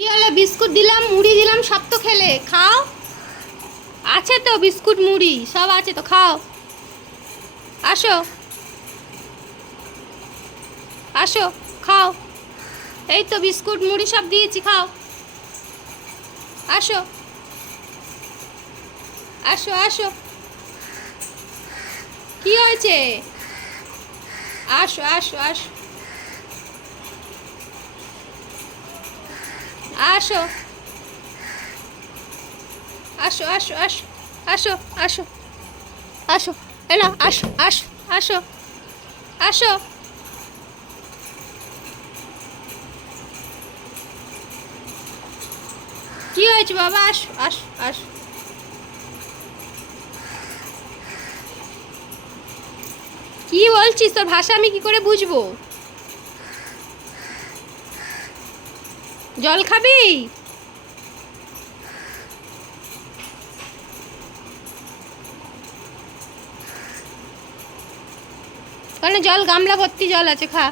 কি হলো? বিস্কুট দিলাম, মুড়ি দিলাম, সব তো খেলে। খাও। আছে তো বিস্কুট মুড়ি সব আছে তো, খাও। আসো আসো, খাও। এই তো বিস্কুট মুড়ি সব দিয়েছি, খাও। আসো আসো আসো। কি হয়েছে? আসো আসো আসো আসো আসো আসো আসো আসো আসো আসো। এ না, আসো আসো আসো আসো। কি হয়েছে বাবা? আসো আসো আসো। কি বলছিস? তোর ভাষা আমি কি করে বুঝবো? জল খাবি? ওখানে জল, গামলা ভর্তি জল আছে, খা।